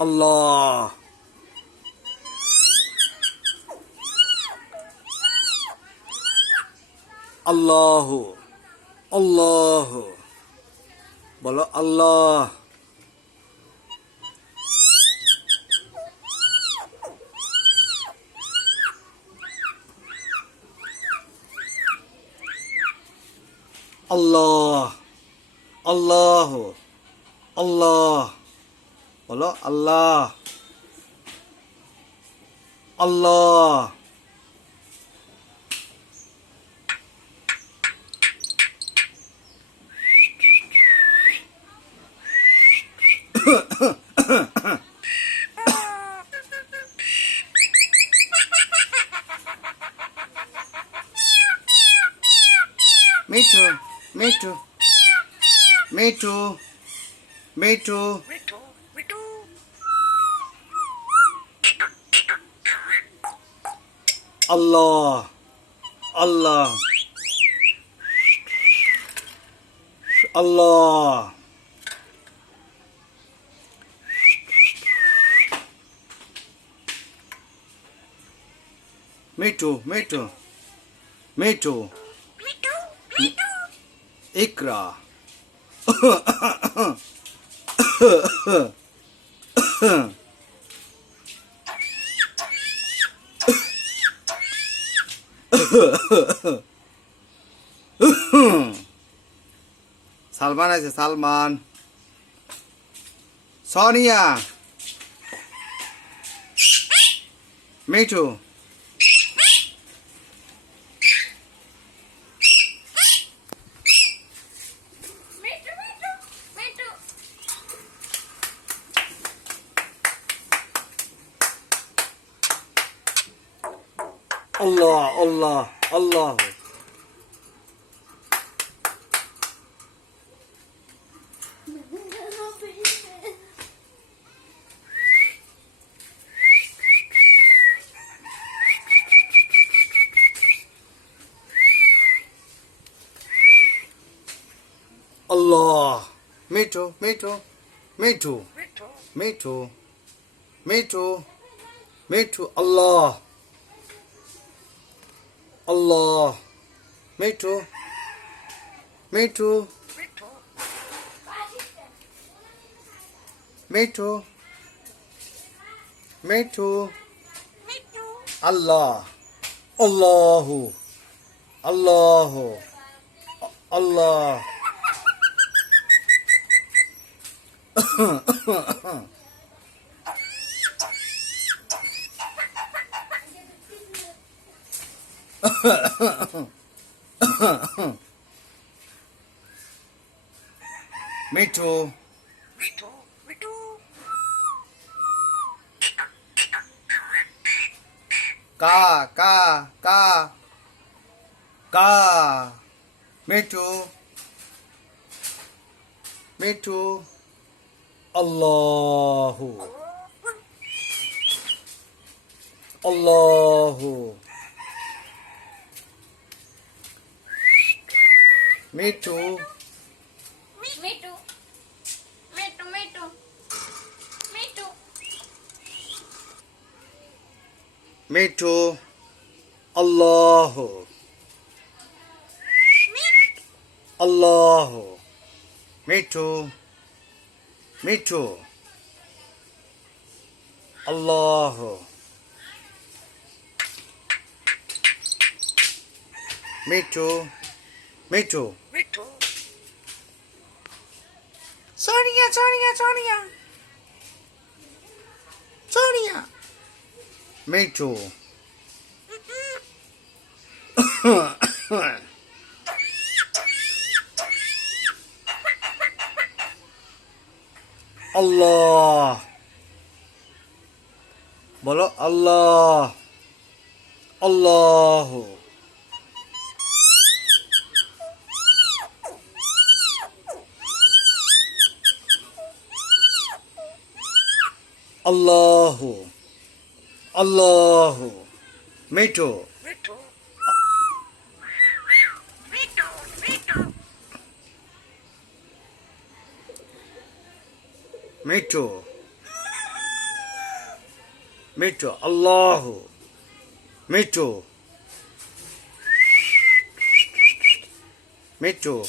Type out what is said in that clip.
Allah, Allahu, Allahu, bolo Allah, Allah, Allahu, Allah, bolo Allah, Allah. Me too, me too, me too, me too. Allah, Allah, Allah. Me too, me too, me too. Ikra. Salman আছে Salman. Sonia. Me too. Allah, Allah, Allah. Allah. Me too, me too, me too, me too, me too, me too. Allah. Allah. Me too. Me too. Me too. Me too. Allah. Allahu. Allahu. Allah. Me too. Ka, ka, ka, ka. Me too. Me too. Allahu. Allahu. Me too. Me too. Me too. Me too. Me too. Me too. Allahu. Allahu. Me too. Me too. Allahu. Me too. Me too. Sonia, Sonia, Sonia. Sonia. Me too. Allah. Bolo Allah. Allahu. Allahu. Allahu. Me too. Me too. મીઠું અલ્લાહ મીઠું મીઠું